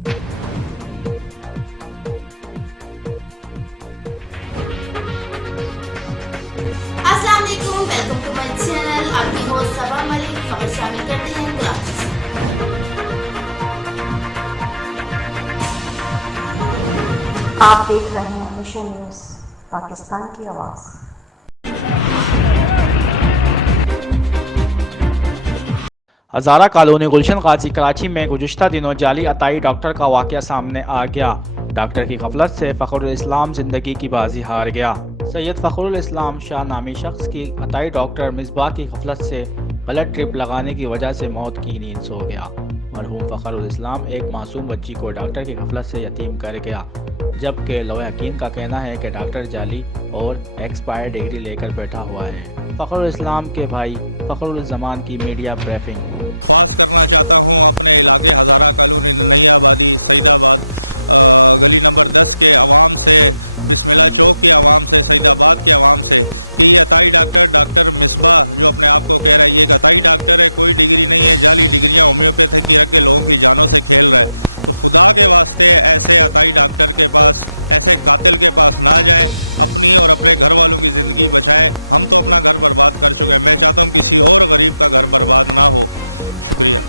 अस्सलाम वालेकुम, welcome to my channel. आपकी होस्ट सबा मलिक। खबर शामिल करते हैं कराची से। आप देख रहे हैं मिशन न्यूज़, पाकिस्तान की आवाज़। हज़ारा कॉलोनी गुलशन गाजी कराची में गुज़िश्ता दिनों जाली अताई डॉक्टर का वाक़या सामने आ गया। डॉक्टर की गफलत से फ़खरुल इस्लाम ज़िंदगी की बाजी हार गया। सैयद फ़खरुल इस्लाम शाह नामी शख्स की अताई डॉक्टर मिसबाह की गफलत से गलत ट्रिप लगाने की वजह से मौत की नींद सो गया। मरहूम फ़खरुल इस्लाम एक मासूम बच्ची को डॉक्टर की गफलत से यतीम कर गया, जबकि लौह यकीन का कहना है कि डॉक्टर जाली और एक्सपायर डिग्री लेकर बैठा हुआ है। फ़खरुल इस्लाम के भाई फ़खरुल ज़मान की मीडिया ब्रीफिंग। ख्वास करना चाहता हूँ अपने इलाके हज़ारा कॉलोनी नई आबादी सईदाबाद गली नंबर 10 के अवाम से, बिस्मिल्लाह चौक के अवाम से, सईदाबाद के अवाम से कि ये अताई डॉक्टर मिसबाह जो अपने आप को कह रहा है ये एक अताई डॉक्टर है, कोई डिग्री नहीं है, जाली डिग्रियाँ होम्योपैथी की रख के लोगों की जानों से खेल रहा है। तो खुदा के वास्ते ऐसे अताई डॉक्टर के पास, ऐसे कातिल के पास ना जाएं, अपनी और अपने घर वालों की ज़िंदगी बचाएं। हम तो अपना घर बर्बाद कर चुके हैं, मैं चाहता हूँ किसी और गरीब का घर बर्बाद ना हो। शुक्रिया।